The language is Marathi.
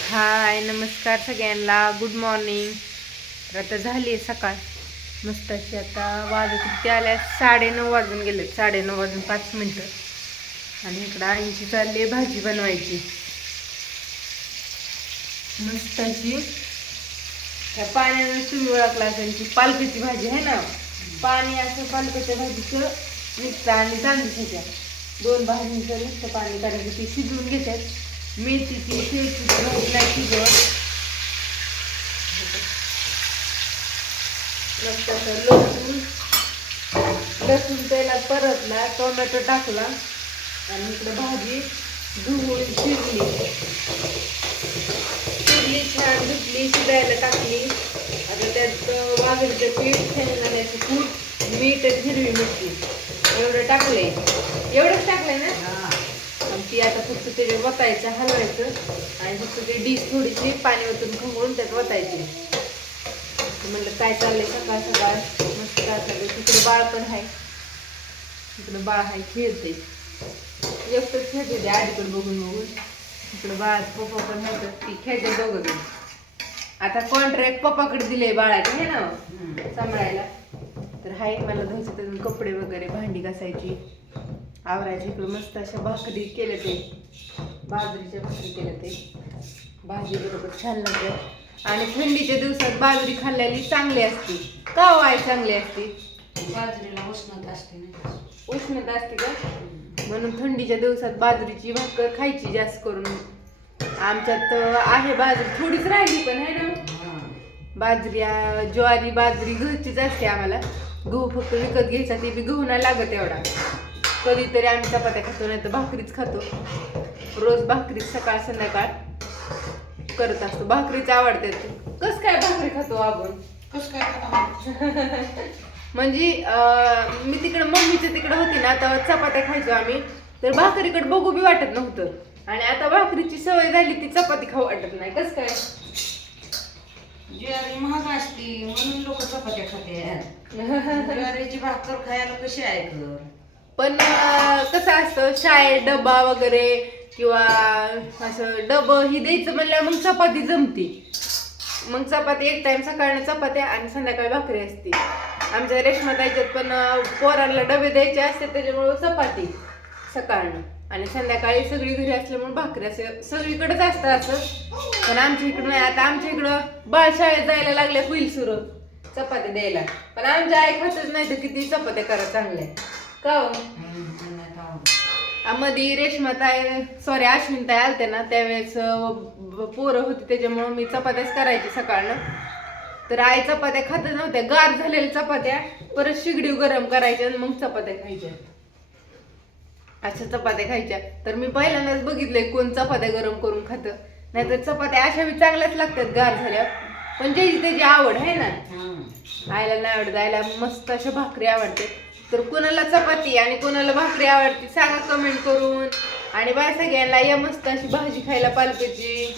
हाय नमस्कार सगळ्यांना. गुड मॉर्निंग तर आता झाली आहे सकाळ. मस्त अशी आता वाजत किती आल्या साडेनऊ वाजून गेले. साडेनऊ वाजून पाच मिनटं. आणि इकडं आईची चालली आहे भाजी बनवायची. मस्त अशी. त्या पाण्यानं तुम्ही ओळखला असेल की पालकाची भाजी आहे ना? पाणी असं पालकाच्या भाजीचं मिक्स आणि तांदूळच्या. दोन भाजींचं नुसतं पाणी काढायचं ते शिजवून घेतात. मेथीची शेतीची भाजी नाही शिजवत मस्त लसूण? लसूण तेलात परतला टोमॅटो टाकला आणि इकडे भाजी धुवून शिजली. शिजली छान धुतली शिजायला टाकली. आता त्यात वाघरीचं पीठ शेंगदाण्याचं कूट मीठ आणि हिरवी मिरची. एवढं टाकलंय. एवढंच टाकलंय ना? ती आता फक्त ते वतायचं हलवायचं. आणि फक्त ते डीश थोडीशी पाणी ओतून खवळून त्यात वतायची. म्हणलं काय चाललंय सकाळ सकाळ? मस्त काय चाललंय? तिकडे बाळ पण आहे. तिकडे बाळ आहे खेळते एकटंच खेळते ते आडीकडे बघून बघून. तिकडे बाळ पप्पा पण आहे ती खेळते दोघं जण. आता कॉन्ट्रॅक्ट पप्पाकडे दिले बाळाचे हे ना? सांभाळायला. तर हाय मला धुवायचं कपडे वगैरे भांडी घासायची. आवरायची इकडं मस्त अशा भाकरी केल्या ते. बाजरीच्या भाकरी केल्या ते. भाजी बरोबर छान लागते. आणि थंडीच्या दिवसात बाजरी खाल्लेली चांगली असते. का हो आई चांगली असते? बाजरीला उष्णता असते उष्णता असते का? म्हणून थंडीच्या दिवसात बाजरीची भाकर खायची जास्त करून. आमच्यात आहे बाजरी थोडीच राहिली पण आहे ना. बाजरी ज्वारी बाजरी घरचीच असते आम्हाला. गहू फक्त विकत घ्यायचा ते बी गहू नाही लागत एवढा. कधीतरी आम्ही चपात्या खातो नाही तर भाकरीच खातो. रोज भाकरीच सकाळ संध्याकाळ करत असतो. भाकरीच आवडते. कस काय भाकरी खातो आपण? कस काय? म्हणजे मी तिकडे मम्मीच्या तिकडे होती ना तेव्हा चपात्या खायचो आम्ही. तर भाकरीकडे बघू बी वाटत नव्हतं. आणि आता भाकरीची सवय झाली ती चपाती खाऊ वाटत नाही. कस काय? ज्वारी महाग असती म्हणून लोक चपात्या खाते ज्वारीची भाकर खायला कशी आहे पण कसं असतं शाळेत डबा वगैरे किंवा असं डबं ही द्यायचं म्हणल्या मग चपाती जमती. मग चपाती एक टाइम सकाळनं चपात्या आणि संध्याकाळी भाकरी असते. आमच्या रेशमा द्यायच्यात पण पोरांना डबे द्यायचे असते त्याच्यामुळं चपाती सकाळनं. आणि संध्याकाळी सगळी घरी असल्यामुळे भाकरी असं सगळीकडेच असतं असं. पण आमच्या इकडं नाही आता आमच्या इकडं बाळ शाळेत जायला लागल्या होईल सुरू चपात्या द्यायला. पण आमच्या आई खातच नाही तर किती चपात्या करा चांगल्या. का हो? मध्ये रेशमा ताई सॉरी अश्विन ताई आलते ना त्यावेळेस पोरं होती त्याच्यामुळं मी चपात्याच करायची सकाळनं. तर आई चपात्या खातच नव्हत्या गार झालेल्या चपात्या परत शिगडी गरम करायच्या आणि मग चपात्या खायच्या. अशा चपात्या खायच्या. तर मी पहिल्यांदाच बघितलंय कोण चपात्या गरम करून खातं. नाहीतर चपात्या अशा बी चांगल्याच लागतात गार झाल्या. पण ज्याची त्याची आवड आहे ना आईला नाही आवडत आईला मस्त अशा भाकरी आवडते तर कोणाला चपाती आणि कोणाला भाकरी आवडते सांगा कमेंट करून. आणि बाय सगळ्यांना या मस्त अशी भाजी खायला पालकाची